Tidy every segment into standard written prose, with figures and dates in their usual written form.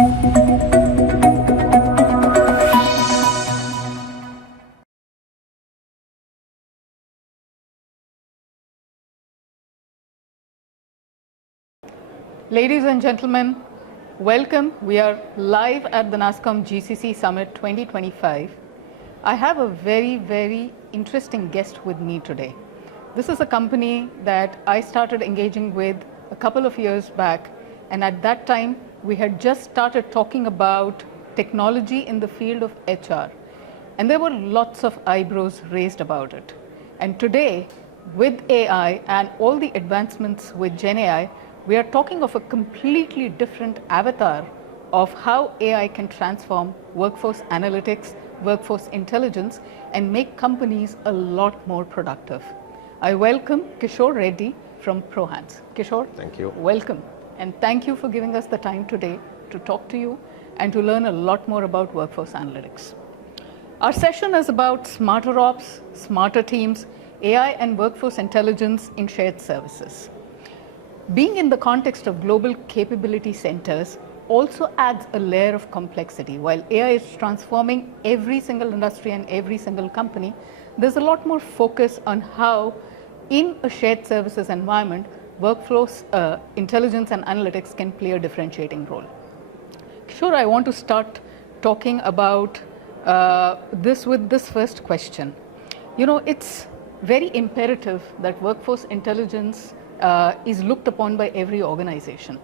Ladies and gentlemen, welcome. We are live at the NASSCOM GCC Summit 2025. I have a very, very interesting guest with me today. This is a company that I started engaging with a couple of years back, and at that time, we had just started talking about technology in the field of HR, and there were lots of eyebrows raised about it. And today, with AI and all the advancements with Gen AI, we are talking of a completely different avatar of how AI can transform workforce analytics, workforce intelligence, and make companies a lot more productive. I welcome Kishore Reddy from ProHance. Kishore, thank you. Welcome. And thank you for giving us the time today to talk to you and to learn a lot more about workforce analytics. Our session is about smarter ops, smarter teams, AI and workforce intelligence in shared services. Being in the context of global capability centers also adds a layer of complexity. While AI is transforming every single industry and every single company, there's a lot more focus on how, in a shared services environment, workforce intelligence and analytics can play a differentiating role. Sure, I want to start talking about this with this first question. You know, it's very imperative that workforce intelligence is looked upon by every organization.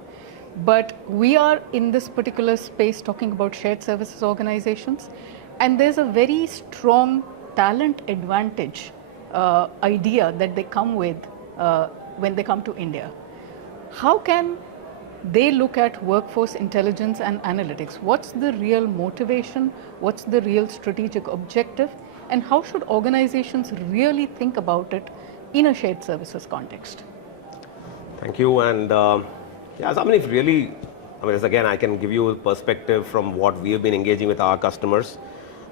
But we are in this particular space talking about shared services organizations, and there's a very strong talent advantage idea that they come with when they come to India. How can they look at workforce intelligence and analytics? What's the real motivation? What's the real strategic objective? And how should organizations really think about it in a shared services context? Thank you. And yeah, I mean, if really, again, I can give you a perspective from what we have been engaging with our customers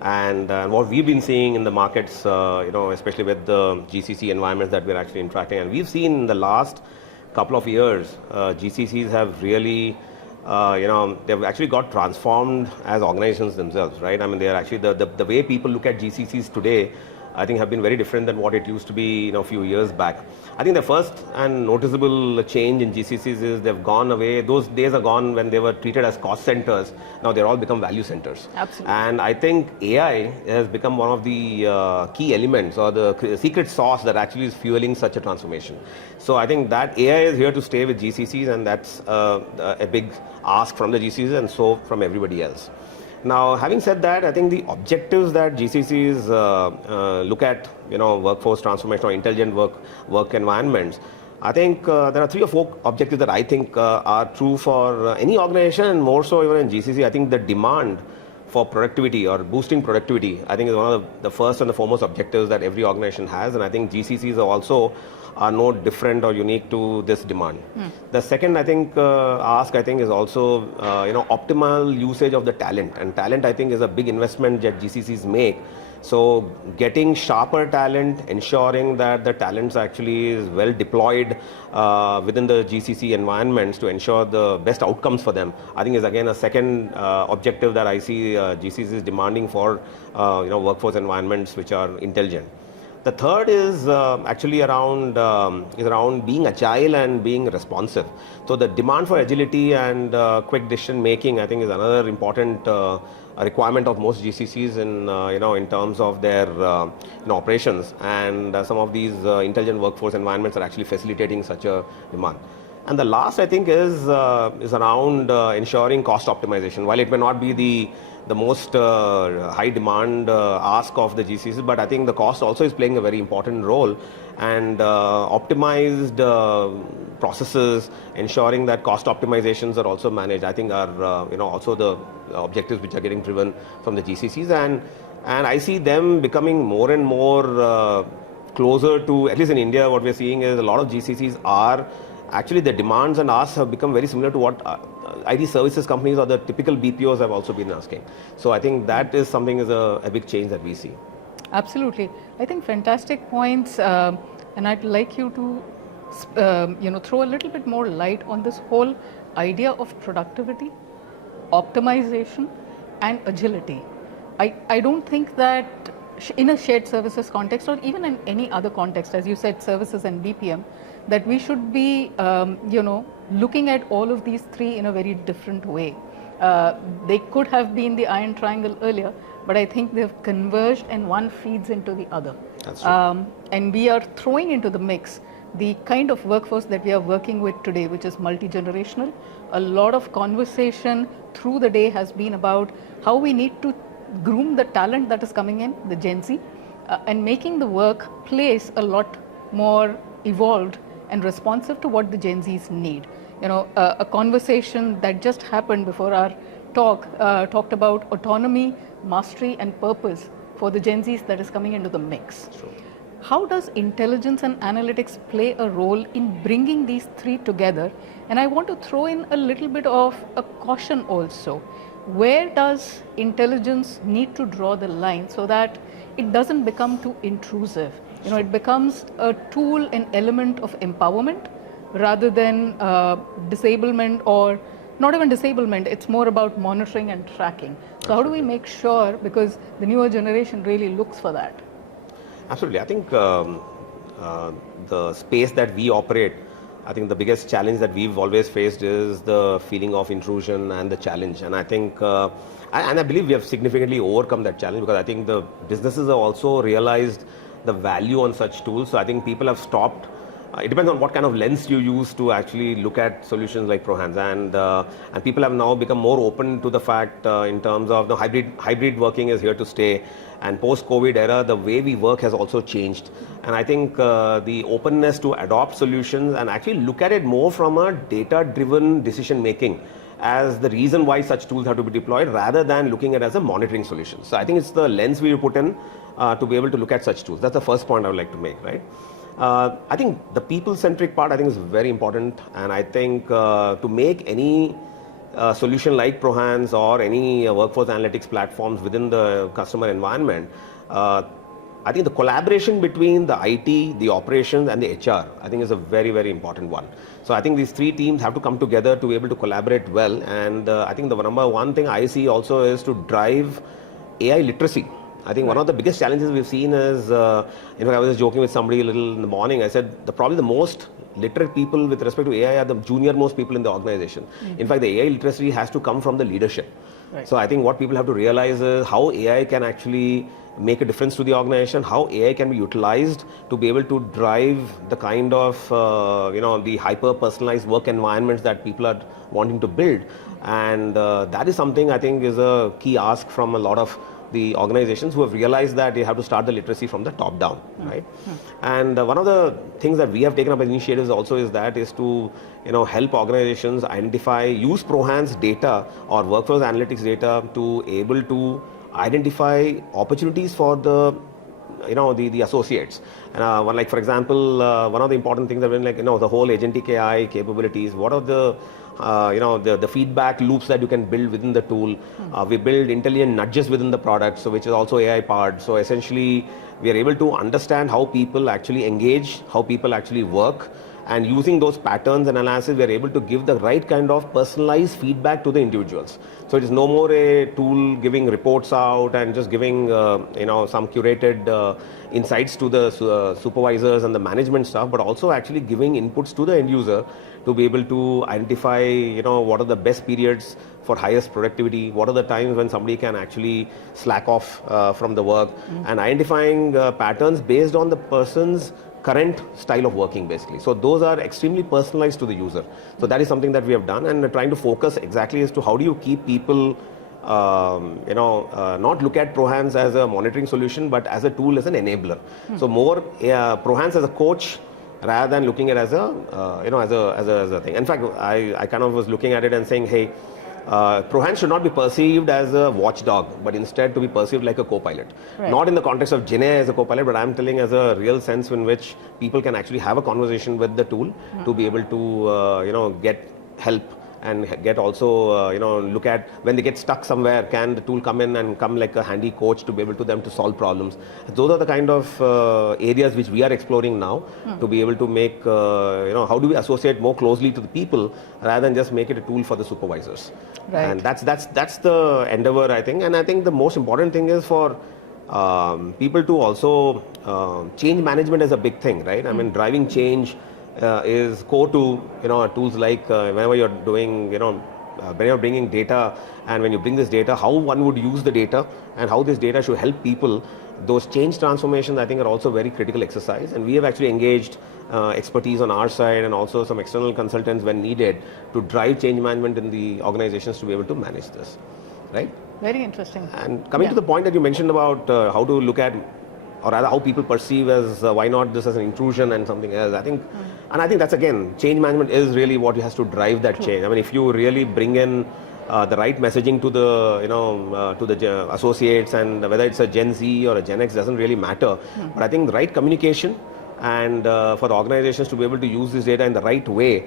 and what we've been seeing in the markets, especially with the GCC environments that we're actually interacting. And we've seen in the last couple of years, GCCs have really, they've actually got transformed as organizations themselves, right? I mean, they're actually, the way people look at GCCs today, I think have been very different than what it used to be, a few years back. I think the first and noticeable change in GCCs is they've gone away. Those days are gone when they were treated as cost centers. Now they're all become value centers. Absolutely. And I think AI has become one of the key elements or the secret sauce that actually is fueling such a transformation. So I think that AI is here to stay with GCCs, and that's a big ask from the GCCs and so from everybody else. Now, having said that, I think the objectives that GCCs look at, workforce transformation or intelligent work environments, I think there are 3 or 4 objectives that I think are true for any organization, and more so even in GCC. I think the demand for productivity or boosting productivity, I think is one of the first and the foremost objectives that every organization has, and I think GCCs are no different or unique to this demand. The second, I think, ask, is also, optimal usage of the talent. And talent, I think, is a big investment that GCCs make. So getting sharper talent, ensuring that the talents actually is well deployed within the GCC environments to ensure the best outcomes for them, I think is again a second objective that I see GCCs demanding for, workforce environments which are intelligent. The third is actually around being agile and being responsive. So the demand for agility and quick decision making, I think, is another important requirement of most GCCs in terms of their operations. And some of these intelligent workforce environments are actually facilitating such a demand. And the last, I think, is around ensuring cost optimization. While it may not be the most high demand ask of the GCCs, but I think the cost also is playing a very important role. And optimized processes, ensuring that cost optimizations are also managed, I think are also the objectives which are getting driven from the GCCs. And I see them becoming more and more closer to, at least in India, what we're seeing is a lot of GCCs are actually, the demands and asks have become very similar to what IT services companies or the typical BPOs have also been asking. So I think that is something is a big change that we see. Absolutely. I think fantastic points, and I'd like you to throw a little bit more light on this whole idea of productivity. optimization, and agility. I don't think that in a shared services context or even in any other context, as you said, services and BPM, that we should be, looking at all of these three in a very different way. They could have been the iron triangle earlier, but I think they've converged and one feeds into the other. That's true. And we are throwing into the mix the kind of workforce that we are working with today, which is multi-generational. A lot of conversation through the day has been about how we need to groom the talent that is coming in, the Gen Z, and making the workplace a lot more evolved and responsive to what the Gen Zs need. A conversation that just happened before our talk talked about autonomy, mastery, and purpose for the Gen Zs that is coming into the mix. Sure. How does intelligence and analytics play a role in bringing these three together? And I want to throw in a little bit of a caution also. Where does intelligence need to draw the line so that it doesn't become too intrusive? It becomes a tool, an element of empowerment rather than disablement, or not even disablement, it's more about monitoring and tracking. So how do we make sure, because the newer generation really looks for that? Absolutely. I think the space that we operate, I think the biggest challenge that we've always faced is the feeling of intrusion and the challenge. And I think, and I believe we have significantly overcome that challenge, because I think the businesses have also realized the value on such tools. So I think people have stopped. It depends on what kind of lens you use to actually look at solutions like ProHance, and people have now become more open to the fact in terms of the hybrid working is here to stay, and post-COVID era the way we work has also changed, and I think the openness to adopt solutions and actually look at it more from a data-driven decision making as the reason why such tools have to be deployed, rather than looking at it as a monitoring solution. So I think it's the lens we put in to be able to look at such tools. That's the first point I would like to make, right? I think the people-centric part, I think, is very important, and I think to make any solution like ProHance or any workforce analytics platforms within the customer environment, I think the collaboration between the IT, the operations, and the HR, I think, is a very, very important one. So I think these three teams have to come together to be able to collaborate well, and I think the number one thing I see also is to drive AI literacy. I think one of the biggest challenges we've seen is, I was just joking with somebody a little in the morning. I said probably the most literate people with respect to AI are the junior most people in the organization. Mm-hmm. In fact, the AI literacy has to come from the leadership. Right. So I think what people have to realize is how AI can actually make a difference to the organization, how AI can be utilized to be able to drive the kind of, the hyper-personalized work environments that people are wanting to build. And that is something I think is a key ask from a lot of the organizations who have realized that they have to start the literacy from the top down, right? And one of the things that we have taken up as initiatives also is to, help organizations use ProHance data or workforce analytics data to able to identify opportunities for the associates. And like, for example, one of the important things that when the whole agentic AI capabilities, what are the feedback loops that you can build within the tool. We build intelligent nudges within the product, so which is also AI powered. So essentially, we are able to understand how people actually engage, how people actually work, and using those patterns and analysis, we are able to give the right kind of personalized feedback to the individuals. So it is no more a tool giving reports out and just giving some curated insights to the supervisors and the management staff, but also actually giving inputs to the end user to be able to identify what are the best periods for highest productivity, what are the times when somebody can actually slack off from the work, and identifying patterns based on the person's current style of working, basically. So those are extremely personalized to the user. So that is something that we have done, and trying to focus exactly as to how do you keep people not look at ProHance as a monitoring solution, but as a tool, as an enabler. So more ProHance as a coach, rather than looking at it as a thing. In fact, I kind of was looking at it and saying, hey, ProHance should not be perceived as a watchdog, but instead to be perceived like a co-pilot. Right. Not in the context of Jinay as a co-pilot, but I'm telling as a real sense in which people can actually have a conversation with the tool to be able to get help and get also, look at when they get stuck somewhere, can the tool come in and come like a handy coach to be able to them to solve problems. Those are the kind of areas which we are exploring now to be able to make, how do we associate more closely to the people rather than just make it a tool for the supervisors. Right. And that's the endeavor, I think. And I think the most important thing is for people to also change management is a big thing, right? I mean, driving change is core to tools like whenever you're doing when you're bringing data, and when you bring this data, how one would use the data and how this data should help people. Those change transformations, I think, are also very critical exercise, and we have actually engaged expertise on our side and also some external consultants when needed to drive change management in the organizations to be able to manage this, right? Very interesting. And coming to the point that you mentioned about how to look at, or rather how people perceive as why not this as an intrusion and something else, I think, and I think that's again, change management is really what has to drive that change. I mean, if you really bring in the right messaging to the to the associates, and whether it's a Gen Z or a Gen X doesn't really matter, but I think the right communication and for the organizations to be able to use this data in the right way,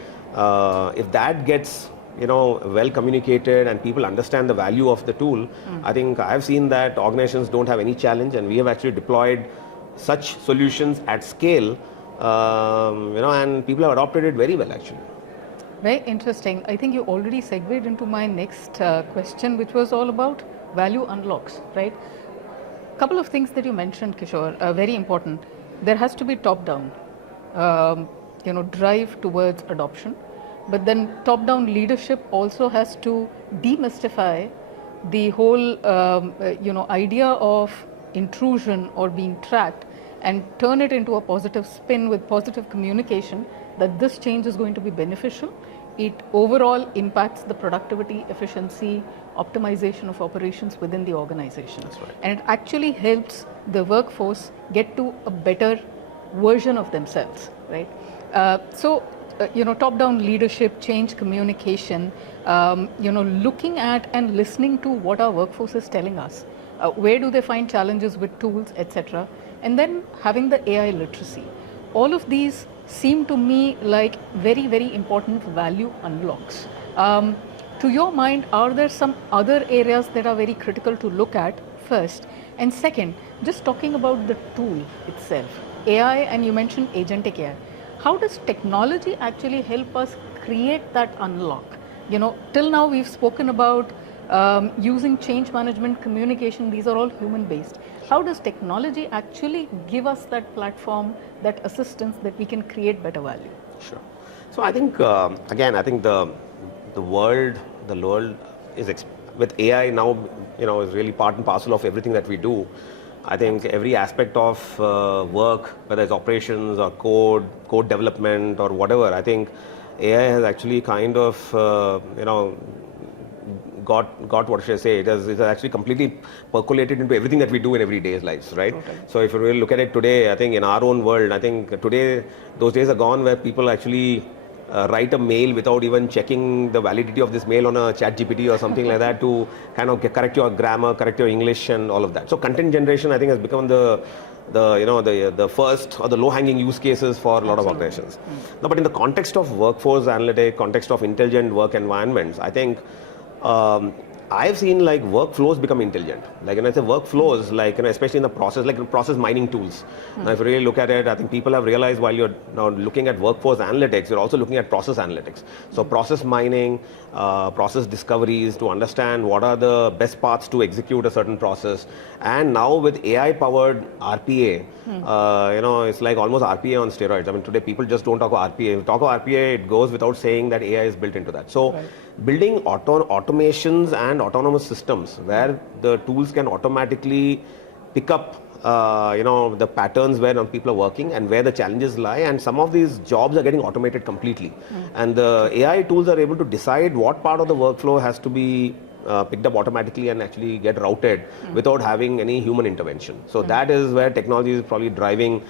if that gets well communicated and people understand the value of the tool, I think I've seen that organizations don't have any challenge, and we have actually deployed such solutions at scale, and people have adopted it very well actually. Very interesting. I think you already segued into my next question, which was all about value unlocks, right? Couple of things that you mentioned, Kishore, are very important. There has to be top-down, drive towards adoption. But then top-down leadership also has to demystify the whole, idea of intrusion or being tracked, and turn it into a positive spin with positive communication that this change is going to be beneficial. It overall impacts the productivity, efficiency, optimization of operations within the organization. That's right. And it actually helps the workforce get to a better version of themselves, right? Top-down leadership, change communication, looking at and listening to what our workforce is telling us. Where do they find challenges with tools, etc. And then having the AI literacy. All of these seem to me like very, very important value unlocks. To your mind, are there some other areas that are very critical to look at first? And second, just talking about the tool itself, AI, and you mentioned agentic AI. How does technology actually help us create that unlock? Till now we've spoken about using change management, communication, these are all human-based. How does technology actually give us that platform, that assistance that we can create better value? Sure. So I think, again, I think the world is, with AI now, is really part and parcel of everything that we do. I think every aspect of work, whether it's operations or code development or whatever, I think AI has actually kind of, got what should I say, it has actually completely percolated into everything that we do in everyday's lives, right? Okay. So if you really look at it today, I think in our own world, I think today, those days are gone where people actually write a mail without even checking the validity of this mail on a chat GPT or something like that to kind of correct your grammar, correct your English and all of that. So content generation, I think, has become the first or the low-hanging use cases for a lot of organizations. No, but in the context of workforce analytics, context of intelligent work environments, I think I've seen like workflows become intelligent. Like when I say workflows, like especially in the process, like process mining tools. Now, if you really look at it, I think people have realized while you're now looking at workforce analytics, you're also looking at process analytics. So process mining, process discoveries to understand what are the best paths to execute a certain process. And now with AI-powered RPA, it's like almost RPA on steroids. I mean, today people just don't talk about RPA. If you talk about RPA, it goes without saying that AI is built into that. So building automations and autonomous systems where the tools can automatically pick up the patterns where people are working and where the challenges lie, and some of these jobs are getting automated completely. And the AI tools are able to decide what part of the workflow has to be picked up automatically and actually get routed without having any human intervention. So that is where technology is probably driving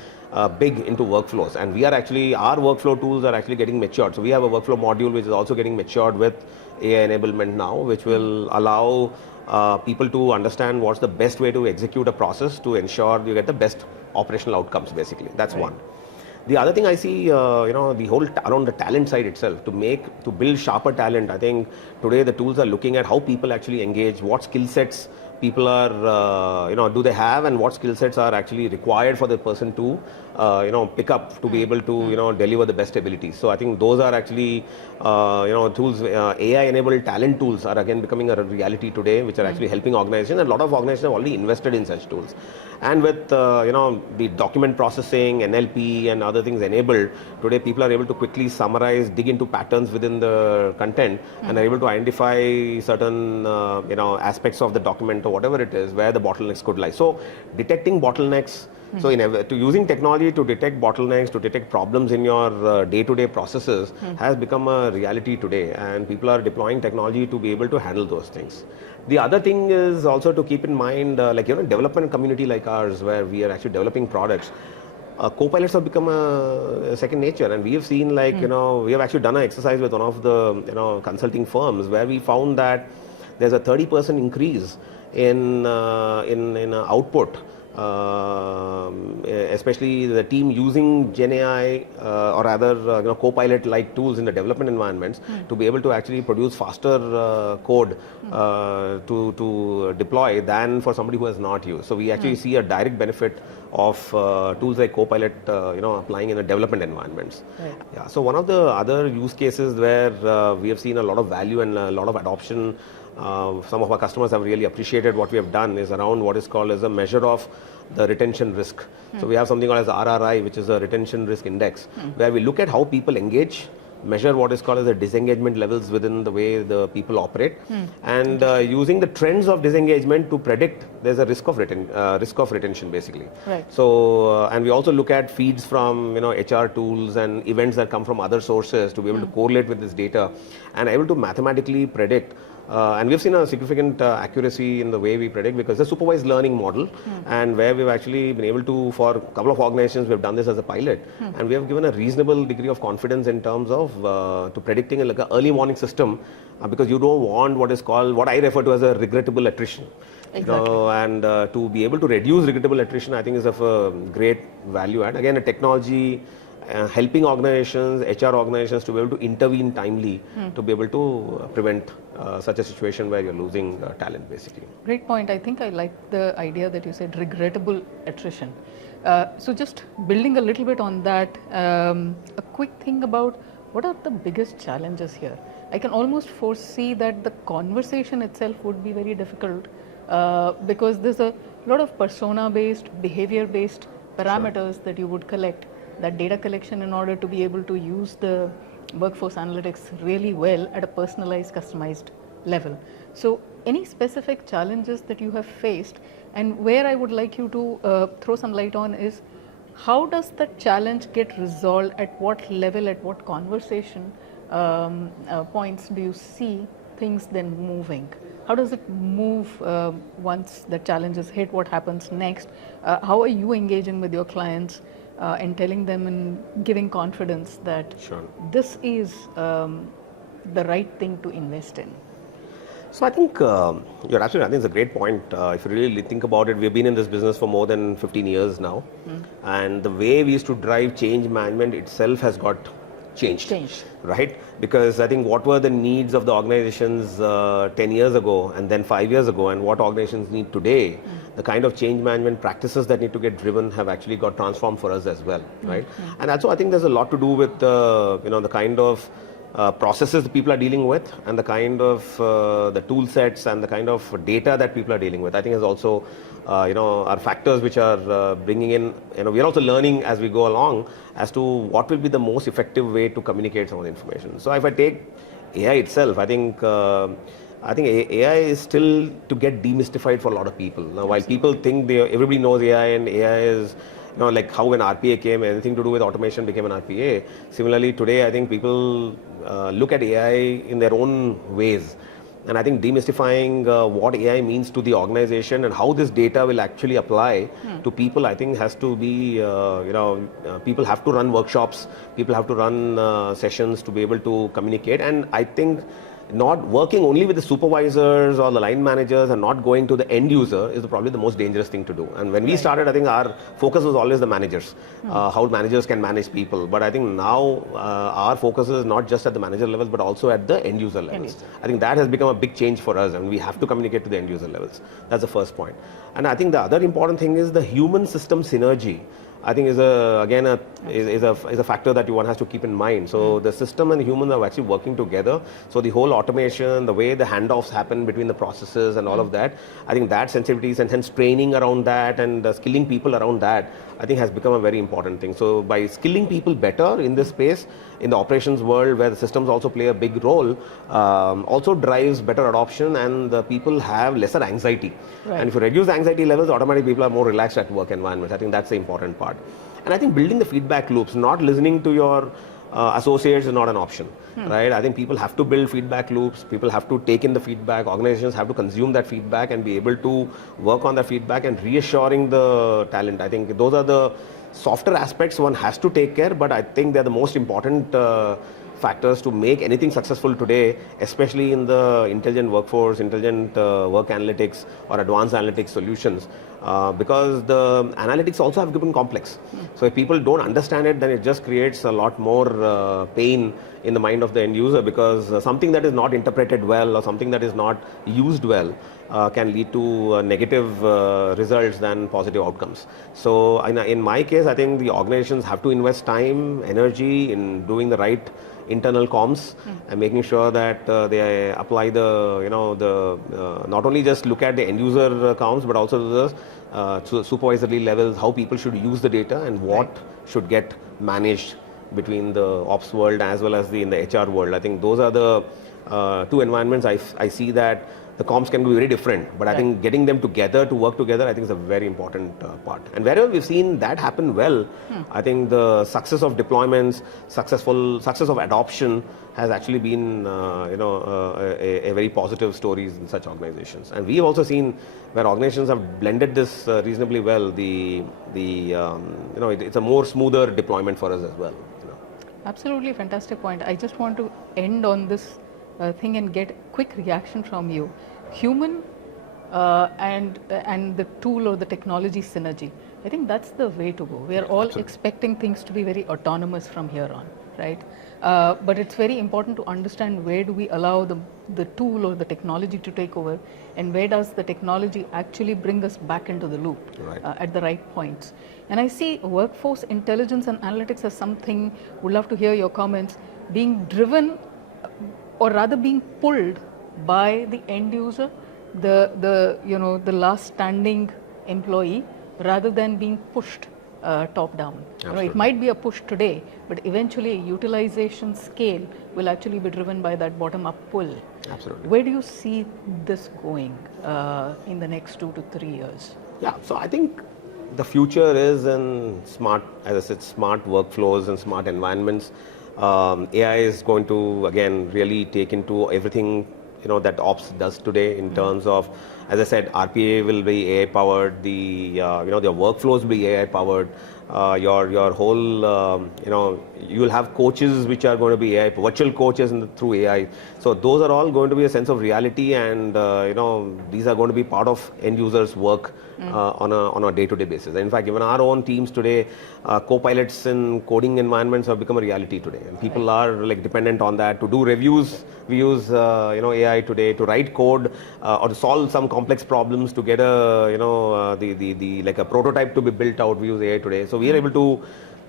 big into workflows, and we are actually, our workflow tools are actually getting matured. So we have a workflow module which is also getting matured with AI enablement now, which will allow people to understand what's the best way to execute a process to ensure you get the best operational outcomes, basically. That's one. The other thing I see, the whole around the talent side itself, to build sharper talent. I think today the tools are looking at how people actually engage, what skill sets people are, do they have, and what skill sets are actually required for the person to, pick up to be able to, deliver the best abilities. So I think those are actually, tools. AI-enabled talent tools are again becoming a reality today, which are actually helping organizations. And a lot of organizations have already invested in such tools. And with the document processing, NLP, and other things enabled, today people are able to quickly summarize, dig into patterns within the content, and are able to identify certain aspects of the document or whatever it is where the bottlenecks could lie. So detecting bottlenecks. So using technology to detect bottlenecks, to detect problems in your day-to-day processes has become a reality today, and people are deploying technology to be able to handle those things. The other thing is also to keep in mind, development community like ours, where we are actually developing products. Co-pilots have become a second nature, and we have seen we have actually done an exercise with one of the consulting firms where we found that there's a 30% increase in output. Especially the team using Gen AI or other co-pilot-like tools in the development environments to be able to actually produce faster code to deploy than for somebody who has not used. So we actually see a direct benefit of tools like Copilot, applying in the development environments. Right. Yeah. So one of the other use cases where we have seen a lot of value and a lot of adoption. Some of our customers have really appreciated what we have done is around what is called as a measure of the retention risk. So we have something called as RRI, which is a retention risk index, where we look at how people engage, measure what is called as the disengagement levels within the way the people operate, and using the trends of disengagement to predict there's a risk of retention basically. Right. So and we also look at feeds from HR tools and events that come from other sources to be able to correlate with this data and able to mathematically predict. And we've seen a significant accuracy in the way we predict because the supervised learning model, and where we've actually been able to, for a couple of organizations, we've done this as a pilot, and we have given a reasonable degree of confidence in terms of to predicting like an early warning system, because you don't want what is called, what I refer to as a regrettable attrition. Exactly. And to be able to reduce regrettable attrition, I think is of a great value add. Again, a technology helping organizations, HR organizations to be able to intervene timely to be able to prevent such a situation where you're losing talent basically. Great point. I think I like the idea that you said regrettable attrition. So just building a little bit on that, a quick thing about what are the biggest challenges here? I can almost foresee that the conversation itself would be very difficult because there's a lot of persona-based, behavior-based parameters that you would collect, that data collection in order to be able to use the workforce analytics really well at a personalized, customized level. So any specific challenges that you have faced, and where I would like you to throw some light on is, how does the challenge get resolved? At what level, at what conversation points do you see things then moving? How does it move once the challenge is hit? What happens next? How are you engaging with your clients and telling them and giving confidence that this is the right thing to invest in? So I think you're absolutely, I think it's a great point. If you really think about it, we've been in this business for more than 15 years now. And the way we used to drive change management itself has got changed. Right? Because I think what were the needs of the organizations 10 years ago and then 5 years ago, and what organizations need today, the kind of change management practices that need to get driven have actually got transformed for us as well. Right? And also I think there's a lot to do with the kind of processes that people are dealing with, and the kind of the tool sets and the kind of data that people are dealing with. I think is also are factors which are bringing in, we are also learning as we go along as to what will be the most effective way to communicate some of the information. So if I take AI itself, I think AI is still to get demystified for a lot of people. Now, while people think everybody knows AI, and AI is like how when RPA came, anything to do with automation became an RPA. Similarly, today, I think people look at AI in their own ways. And I think demystifying what AI means to the organization and how this data will actually apply to people, I think has to be, people have to run workshops, people have to run sessions to be able to communicate. And I think not working only with the supervisors or the line managers and not going to the end user is probably the most dangerous thing to do. And when we started, I think our focus was always the managers, how managers can manage people. But I think now our focus is not just at the manager levels, but also at the end user levels. I think that has become a big change for us, and we have to communicate to the end user levels. That's the first point. And I think the other important thing is the human system synergy. I think is a factor that one has to keep in mind. So the system and human are actually working together. So the whole automation, the way the handoffs happen between the processes and all of that, I think that sensitivities and hence training around that and skilling people around that, I think has become a very important thing. So by skilling people better in this space, in the operations world where the systems also play a big role, also drives better adoption, and the people have lesser anxiety. And if you reduce the anxiety levels, automatically people are more relaxed at work environments. I think that's the important part. And I think building the feedback loops, not listening to your associates is not an option, right? I think people have to build feedback loops. People have to take in the feedback. Organizations have to consume that feedback and be able to work on that feedback and reassuring the talent. I think those are the softer aspects one has to take care, but I think they're the most important factors to make anything successful today, especially in the intelligent workforce, intelligent work analytics or advanced analytics solutions, because the analytics also have become complex. So if people don't understand it, then it just creates a lot more pain in the mind of the end user, because something that is not interpreted well or something that is not used well can lead to negative results than positive outcomes. So in my case, I think the organizations have to invest time, energy in doing the right internal comms and making sure that they apply the, not only just look at the end user comms, but also the supervisory levels, how people should use the data and what should get managed between the ops world as well as in the HR world. I think those are the two environments I see that the comms can be very different, but I think getting them together to work together, I think is a very important part. And wherever we've seen that happen well, I think the success of deployments, success of adoption has actually been, a very positive stories in such organizations. And we've also seen where organizations have blended this reasonably well. It's a more smoother deployment for us as well. Absolutely fantastic point. I just want to end on this thing and get a quick reaction from you. Human and the tool or the technology synergy. I think that's the way to go. We are all expecting things to be very autonomous from here on, right? But it's very important to understand where do we allow the tool or the technology to take over, and where does the technology actually bring us back into the loop at the right points. And I see workforce intelligence and analytics as something, would love to hear your comments, being driven or rather being pulled by the end user, the last standing employee, rather than being pushed top down. It might be a push today, but eventually utilization scale will actually be driven by that bottom up pull. Absolutely. Where do you see this going in the next 2 to 3 years? Yeah, so I think the future is in smart, as I said, smart workflows and smart environments. AI is going to, again, really take into everything that ops does today in terms of, as I said, RPA will be AI powered, the workflows will be AI powered, your whole, you'll have coaches which are going to be AI, virtual coaches through AI. So those are all going to be a sense of reality, and these are going to be part of end users' work on a day-to-day basis. In fact, even our own teams today, co-pilots in coding environments have become a reality today, and people are dependent on that to do reviews. We use AI today to write code or to solve some complex problems, to get a a prototype to be built out. We use AI today, so we are able to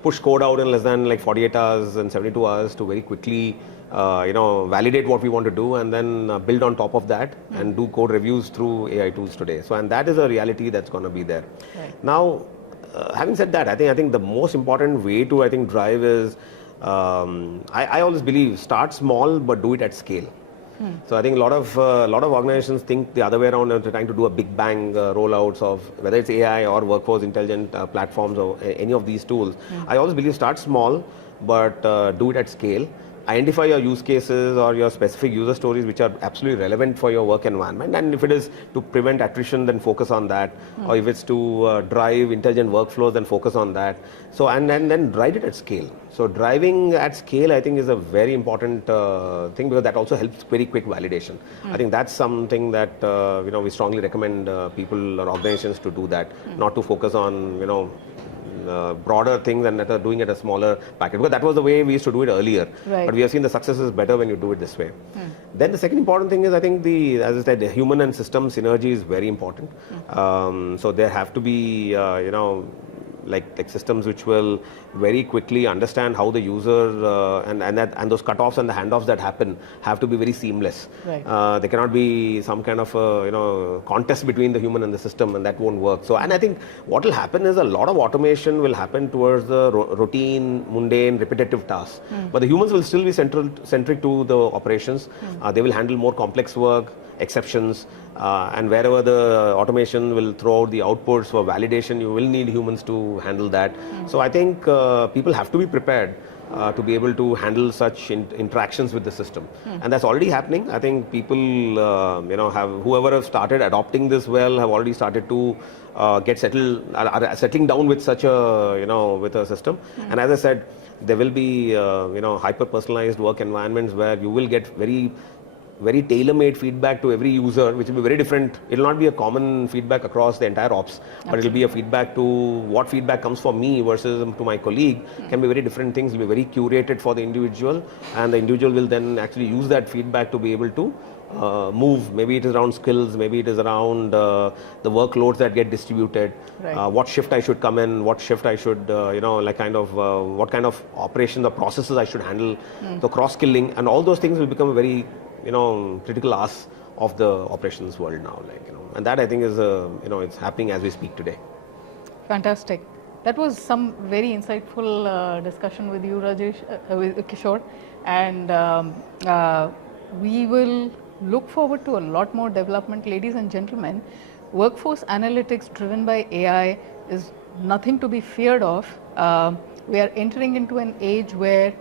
push code out in less than 48 hours and 72 hours to very quickly validate what we want to do, and then build on top of that and do code reviews through AI tools today. So, and that is a reality that's going to be there. Now, having said that, I think the most important way to drive is, I always believe, start small but do it at scale. So I think a lot of organizations think the other way around, and they're trying to do a big bang rollouts of whether it's AI or workforce intelligent platforms or any of these tools. I always believe start small but do it at scale, identify your use cases or your specific user stories which are absolutely relevant for your work environment. And if it is to prevent attrition, then focus on that. Or if it's to drive intelligent workflows, then focus on that. So, and then write it at scale. So driving at scale, I think, is a very important thing, because that also helps very quick validation. I think that's something that we strongly recommend people or organizations to do that, not to focus on broader things and that are doing it a smaller packet, because that was the way we used to do it earlier. Right. But we have seen the success is better when you do it this way. Then the second important thing is, I think, as I said, the human and system synergy is very important. So there have to be like systems which will very quickly understand how the user and those cutoffs and the handoffs that happen have to be very seamless. Right. There cannot be some kind of contest between the human and the system, and that won't work. So, and I think what will happen is a lot of automation will happen towards the routine, mundane, repetitive tasks. But the humans will still be centric to the operations. They will handle more complex work, exceptions, and wherever the automation will throw out the outputs for validation, you will need humans to handle that. So I think people have to be prepared to be able to handle such interactions with the system. And that's already happening. I think people, whoever have started adopting this well, have already started to get are settling down with such a, with a system. And as I said, there will be, hyper-personalized work environments where you will get very tailor-made feedback to every user, which will be very different. It will not be a common feedback across the entire ops, but it will be a feedback to what feedback comes for me versus to my colleague. Can be very different things, will be very curated for the individual, and the individual will then actually use that feedback to be able to move. Maybe it is around skills, maybe it is around the workloads that get distributed, what shift I should come in, what shift I should, what kind of operations or processes I should handle, the cross-skilling, and all those things will become a very critical ask of the operations world now, and that I think is it's happening as we speak today. Fantastic. That was some very insightful discussion with you, with Kishore, and we will look forward to a lot more development. Ladies and gentlemen, workforce analytics driven by AI is nothing to be feared of. We are entering into an age where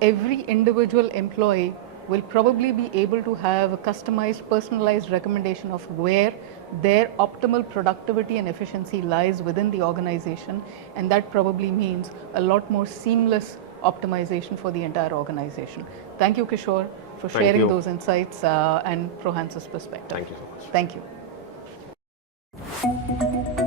every individual employee will probably be able to have a customized, personalized recommendation of where their optimal productivity and efficiency lies within the organization, and that probably means a lot more seamless optimization for the entire organization. Thank you, Kishore, for sharing those insights and ProHance's perspective. Thank you so much. Thank you.